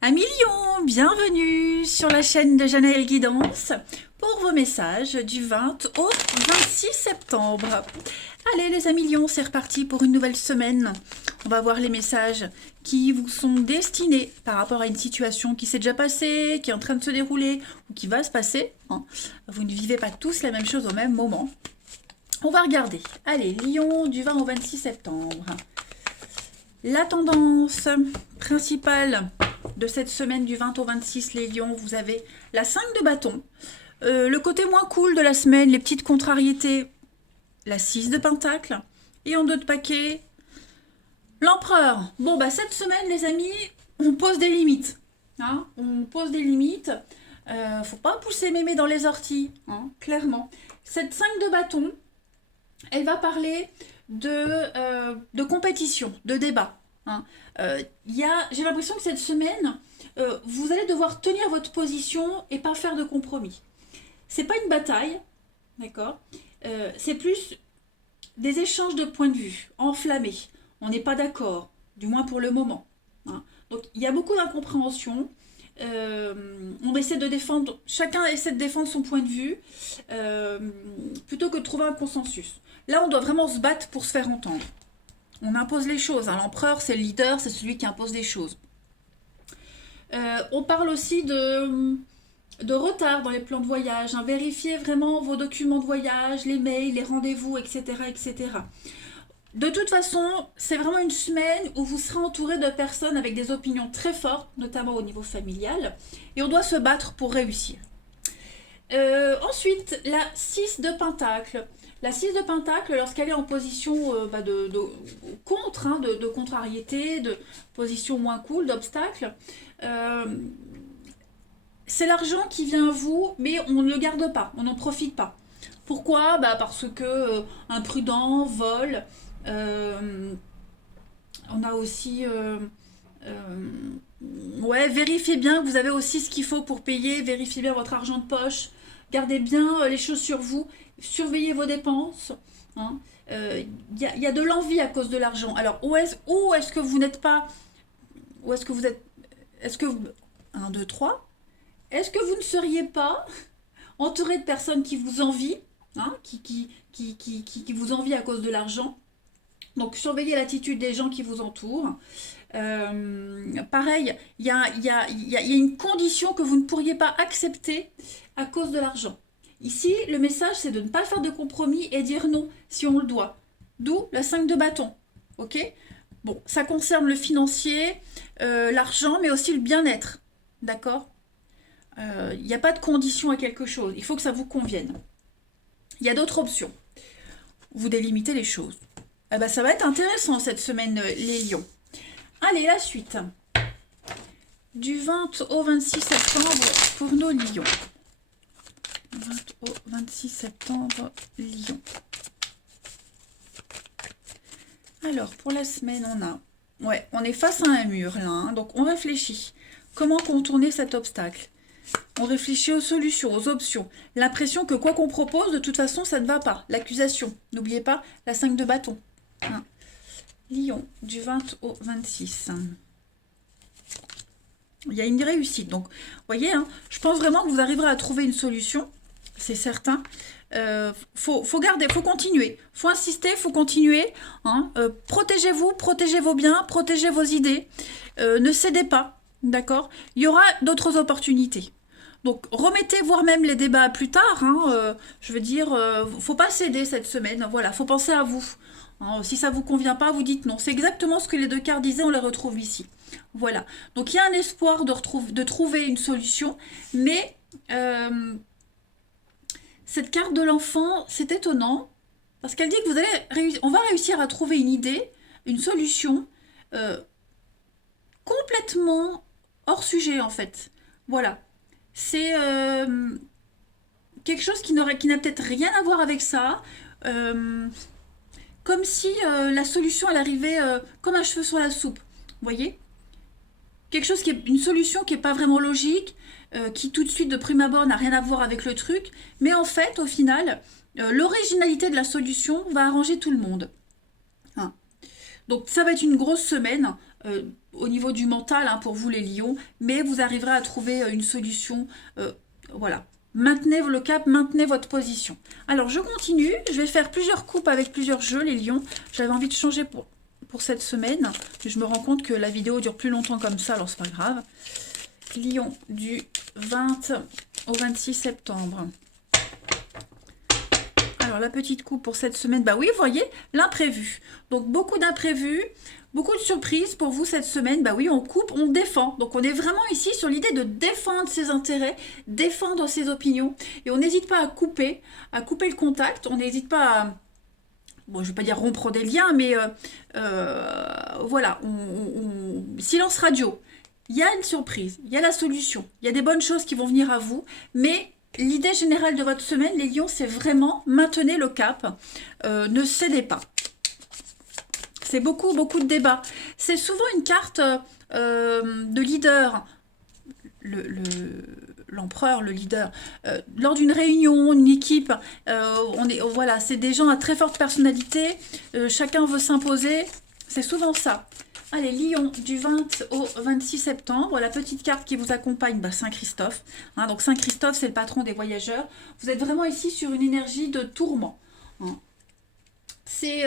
Amis Lion, bienvenue sur la chaîne de Janaël Guidance pour vos messages du 20 au 26 septembre. Allez les amis Lion, c'est reparti pour une nouvelle semaine. On va voir les messages qui vous sont destinés par rapport à une situation qui s'est déjà passée, qui est en train de se dérouler ou qui va se passer. Vous ne vivez pas tous la même chose au même moment. On va regarder. Allez, Lion du 20 au 26 septembre. La tendance principale de cette semaine du 20 au 26, les lions, vous avez la 5 de bâton. Le côté moins cool de la semaine, les petites contrariétés, la 6 de pentacle. Et en 2 de paquet, l'empereur. Bon, bah cette semaine, les amis, on pose des limites. On pose des limites. Faut pas pousser mémé dans les orties, clairement. Cette 5 de bâton, elle va parler de compétition, de débat. J'ai l'impression que cette semaine, vous allez devoir tenir votre position et pas faire de compromis. C'est pas une bataille, d'accord. C'est plus des échanges de points de vue, enflammés. On n'est pas d'accord, du moins pour le moment. Donc il y a beaucoup d'incompréhension. On essaie de défendre, chacun essaie de défendre son point de vue plutôt que de trouver un consensus. Là, on doit vraiment se battre pour se faire entendre. On impose les choses. L'empereur, c'est le leader, c'est celui qui impose des choses. On parle aussi de retard dans les plans de voyage. Vérifiez vraiment vos documents de voyage, les mails, les rendez-vous, etc., etc. De toute façon, c'est vraiment une semaine où vous serez entouré de personnes avec des opinions très fortes, notamment au niveau familial, et on doit se battre pour réussir. Ensuite, la 6 de pentacle. La 6 de pentacle, lorsqu'elle est en position de contre, de contrariété, de position moins cool, d'obstacle, c'est l'argent qui vient à vous, mais on ne le garde pas, on n'en profite pas. Pourquoi ? Parce que imprudent, vol. On a aussi... vérifiez bien que vous avez aussi ce qu'il faut pour payer, vérifiez bien votre argent de poche, gardez bien les choses sur vous, surveillez vos dépenses. Y a de l'envie à cause de l'argent. Alors, où est-ce que vous n'êtes pas... Où est-ce que vous êtes... Est-ce que vous... 1, 2, 3. Est-ce que vous ne seriez pas entouré de personnes qui vous envient, qui vous envient à cause de l'argent? Donc, surveillez l'attitude des gens qui vous entourent. Pareil, il y a une condition que vous ne pourriez pas accepter à cause de l'argent. Ici, le message, c'est de ne pas faire de compromis et dire non si on le doit. D'où la 5 de bâton. Ok ? Bon, ça concerne le financier, l'argent, mais aussi le bien-être. D'accord ? Il n'y a pas de condition à quelque chose. Il faut que ça vous convienne. Il y a d'autres options. Vous délimitez les choses. Ça va être intéressant cette semaine, les lions. Allez, la suite. Du 20 au 26 septembre pour nos lions. 20 au 26 septembre, lion. Alors, pour la semaine, on est face à un mur, là. Donc, on réfléchit. Comment contourner cet obstacle ? On réfléchit aux solutions, aux options. L'impression que quoi qu'on propose, de toute façon, ça ne va pas. L'accusation. N'oubliez pas la 5 de bâton. Lion, du 20 au 26. Il y a une réussite. Donc, vous voyez, je pense vraiment que vous arriverez à trouver une solution. C'est certain. Faut garder, faut continuer. Faut insister, faut continuer. Protégez-vous, protégez vos biens, protégez vos idées. Ne cédez pas. D'accord ? Il y aura d'autres opportunités. Donc, remettez voire même les débats plus tard. Je veux dire, faut pas céder cette semaine. Voilà, faut penser à vous. Si ça vous convient pas, vous dites non. C'est exactement ce que les deux cartes disaient, on les retrouve ici. Voilà. Donc, il y a un espoir de trouver une solution. Mais, cette carte de l'enfant, c'est étonnant. Parce qu'elle dit que on va réussir à trouver une idée, une solution complètement hors sujet, en fait. Voilà. C'est quelque chose qui n'a peut-être rien à voir avec ça. Comme si la solution, elle arrivait comme un cheveu sur la soupe. Vous voyez ? Une solution qui n'est pas vraiment logique, qui tout de suite, de prime abord, n'a rien à voir avec le truc. Mais en fait, au final, l'originalité de la solution va arranger tout le monde. Donc ça va être une grosse semaine. au niveau du mental hein, pour vous les lions, mais vous arriverez à trouver une solution. Voilà. Maintenez le cap, maintenez votre position. Alors, je continue. Je vais faire plusieurs coupes avec plusieurs jeux, les lions. J'avais envie de changer pour cette semaine. Je me rends compte que la vidéo dure plus longtemps comme ça, alors c'est pas grave. Lion du 20 au 26 septembre. Alors, la petite coupe pour cette semaine, bah oui, vous voyez, l'imprévu. Donc, beaucoup d'imprévus, beaucoup de surprises pour vous cette semaine. Bah oui, on coupe, on défend. Donc, on est vraiment ici sur l'idée de défendre ses intérêts, défendre ses opinions. Et on n'hésite pas à couper le contact. On n'hésite pas à, bon, je ne vais pas dire rompre des liens, mais voilà, silence radio. Il y a une surprise, il y a la solution, il y a des bonnes choses qui vont venir à vous, mais l'idée générale de votre semaine, les lions, c'est vraiment maintenez le cap, ne cédez pas. C'est beaucoup, beaucoup de débats. C'est souvent une carte de leader, l'empereur, le leader, lors d'une réunion, une équipe, voilà, c'est des gens à très forte personnalité, chacun veut s'imposer, c'est souvent ça. Allez, Lion, du 20 au 26 septembre, la petite carte qui vous accompagne, bah, Saint-Christophe. Hein, donc Saint-Christophe, c'est le patron des voyageurs. Vous êtes vraiment ici sur une énergie de tourment. Hein. C'est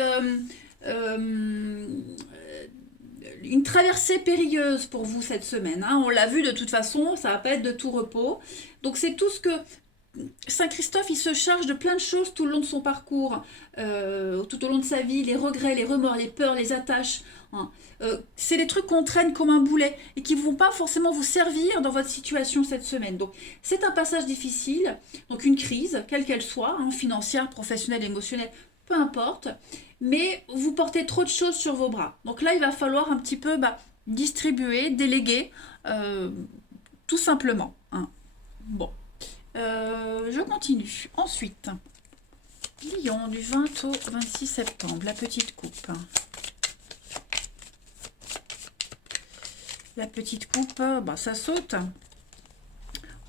une traversée périlleuse pour vous cette semaine. Hein. On l'a vu de toute façon, ça va pas être de tout repos. Donc c'est tout ce que Saint-Christophe, il se charge de plein de choses tout le long de son parcours, tout au long de sa vie, les regrets, les remords, les peurs, les attaches. Hein. C'est des trucs qu'on traîne comme un boulet et qui ne vont pas forcément vous servir dans votre situation cette semaine. Donc c'est un passage difficile, donc une crise, quelle qu'elle soit, hein, financière, professionnelle, émotionnelle, peu importe, mais vous portez trop de choses sur vos bras. Donc là, il va falloir un petit peu distribuer, déléguer, tout simplement. Hein. Bon. Je continue. Ensuite, Lion du 20 au 26 septembre, la petite coupe. La petite coupe, bah, ça saute.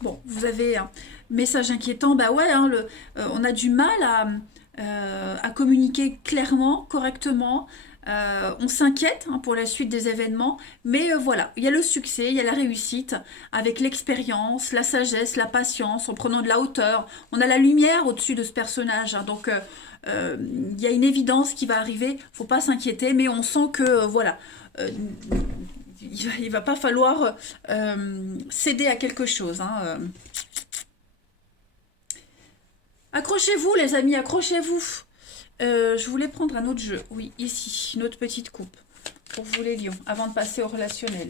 Bon, vous avez un message inquiétant. Bah ouais, hein, on a du mal à communiquer clairement, correctement. On s'inquiète hein, pour la suite des événements, mais voilà, il y a le succès, il y a la réussite, avec l'expérience, la sagesse, la patience, en prenant de la hauteur. On a la lumière au-dessus de ce personnage, hein, donc il y a une évidence qui va arriver, faut pas s'inquiéter, mais on sent que voilà, il va pas falloir céder à quelque chose. Hein, Accrochez-vous les amis, accrochez-vous. Je voulais prendre un autre jeu. Oui, ici, une autre petite coupe. Pour vous les lions, avant de passer au relationnel.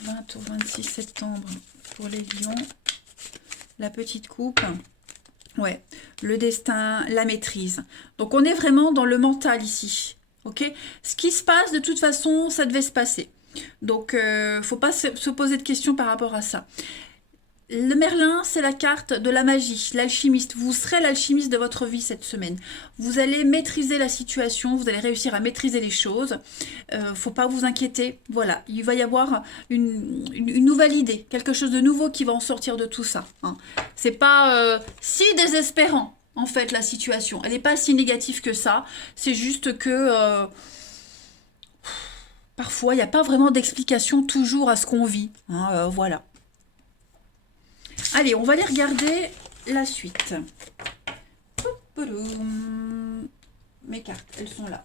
20 au 26 septembre pour les lions. La petite coupe. Ouais, le destin, la maîtrise. Donc on est vraiment dans le mental ici. Ok, ce qui se passe, de toute façon, ça devait se passer. Donc, faut pas se poser de questions par rapport à ça. Le Merlin, c'est la carte de la magie, l'alchimiste. Vous serez l'alchimiste de votre vie cette semaine. Vous allez maîtriser la situation, vous allez réussir à maîtriser les choses. Faut pas vous inquiéter. Voilà, il va y avoir une nouvelle idée, quelque chose de nouveau qui va en sortir de tout ça. Hein. C'est pas si désespérant, en fait, la situation. Elle n'est pas si négative que ça. C'est juste que parfois, il n'y a pas vraiment d'explication toujours à ce qu'on vit. Hein, voilà. Allez, on va aller regarder la suite. Mes cartes, elles sont là.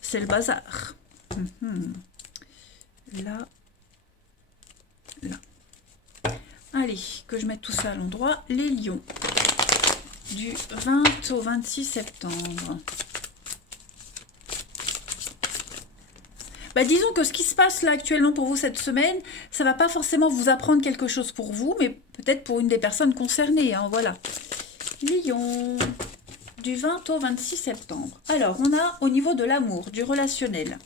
C'est le bazar. Là. Là. Allez, que je mette tout ça à l'endroit. Les lions. Du 20 au 26 septembre. Bah, disons que ce qui se passe là actuellement pour vous cette semaine, ça va pas forcément vous apprendre quelque chose pour vous, mais peut-être pour une des personnes concernées. Hein, voilà. Lion, du 20 au 26 septembre. Alors, on a au niveau de l'amour, du relationnel.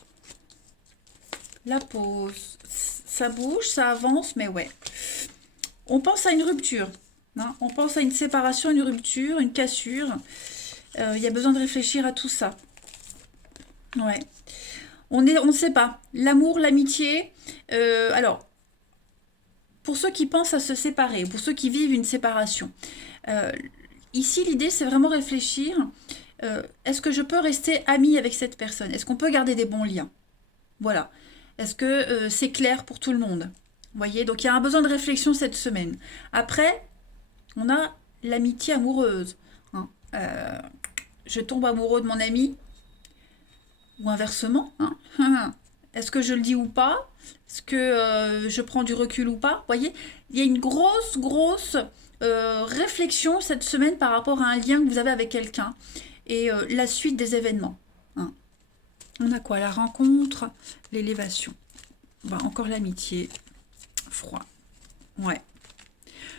La pause. Ça bouge, ça avance, mais ouais. On pense à une rupture. Hein, on pense à une séparation, une rupture, une cassure. Il y a besoin de réfléchir à tout ça. Ouais. On ne sait pas. L'amour, l'amitié. Alors, pour ceux qui pensent à se séparer, pour ceux qui vivent une séparation, ici, l'idée, c'est vraiment réfléchir. Est-ce que je peux rester amie avec cette personne? Est-ce qu'on peut garder des bons liens? Voilà. Est-ce que c'est clair pour tout le monde? Vous voyez, donc il y a un besoin de réflexion cette semaine. Après, on a l'amitié amoureuse. Hein. Je tombe amoureux de mon ami, ou inversement. Hein. Est-ce que je le dis ou pas? Est-ce que je prends du recul ou pas? Vous voyez, il y a une grosse réflexion cette semaine par rapport à un lien que vous avez avec quelqu'un et la suite des événements. Hein. On a quoi? La rencontre, l'élévation. Bah, encore l'amitié. Froid. Ouais.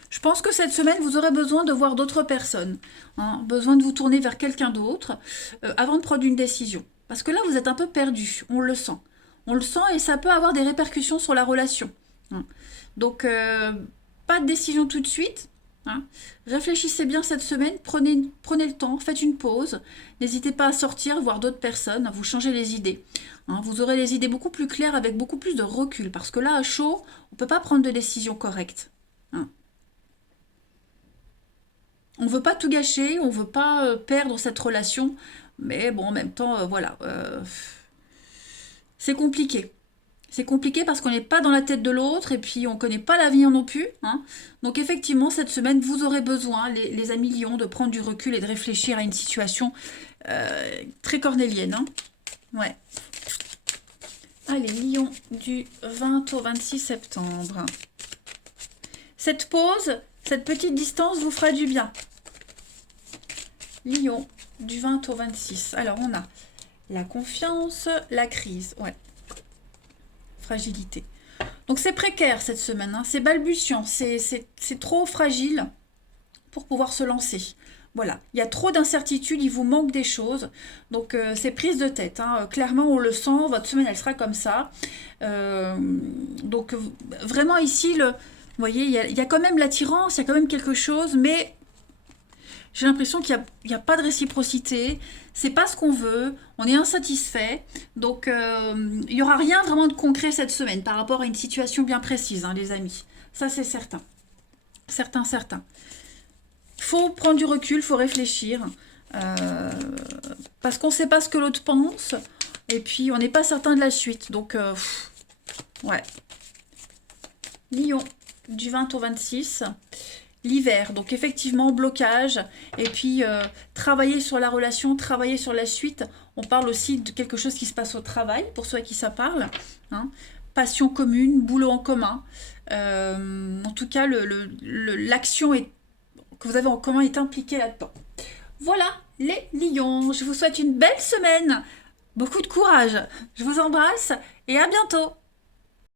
Je pense que cette semaine, vous aurez besoin de voir d'autres personnes. Hein, besoin de vous tourner vers quelqu'un d'autre avant de prendre une décision. Parce que là, vous êtes un peu perdu. On le sent. On le sent et ça peut avoir des répercussions sur la relation. Hein. Donc, pas de décision tout de suite. Hein. Réfléchissez bien cette semaine. Prenez le temps. Faites une pause. N'hésitez pas à sortir, voir d'autres personnes. À vous changer les idées. Hein, vous aurez les idées beaucoup plus claires avec beaucoup plus de recul. Parce que là, à chaud, on ne peut pas prendre de décision correcte. Hein. On ne veut pas tout gâcher, on ne veut pas perdre cette relation, mais bon, en même temps, voilà, c'est compliqué. C'est compliqué parce qu'on n'est pas dans la tête de l'autre et puis on ne connaît pas l'avenir non plus. Hein. Donc effectivement, cette semaine, vous aurez besoin, les amis lions, de prendre du recul et de réfléchir à une situation très cornélienne. Hein. Ouais. Allez, lion du 20 au 26 septembre. Cette pause, cette petite distance vous fera du bien. Lion, du 20 au 26. Alors, on a la confiance, la crise. Ouais. Fragilité. Donc, c'est précaire cette semaine. Hein. C'est balbutiant. C'est trop fragile pour pouvoir se lancer. Voilà. Il y a trop d'incertitudes. Il vous manque des choses. Donc, c'est prise de tête. Hein. Clairement, on le sent. Votre semaine, elle sera comme ça. Donc, vraiment ici, vous voyez, il y a quand même l'attirance. Il y a quand même quelque chose. Mais j'ai l'impression qu'il n'y a pas de réciprocité, c'est pas ce qu'on veut, on est insatisfait, donc il n'y aura rien vraiment de concret cette semaine par rapport à une situation bien précise, hein, les amis. Ça, c'est certain. Certain. Faut prendre du recul, faut réfléchir, parce qu'on ne sait pas ce que l'autre pense, et puis on n'est pas certain de la suite, donc ouais. Lion, du 20 au 26. L'hiver, donc effectivement blocage et puis travailler sur la relation, travailler sur la suite. On parle aussi de quelque chose qui se passe au travail pour ceux à qui ça parle. Hein. Passion commune, boulot en commun. En tout cas, l'action que vous avez en commun est impliquée là-dedans. Voilà les lions, je vous souhaite une belle semaine, beaucoup de courage. Je vous embrasse et à bientôt.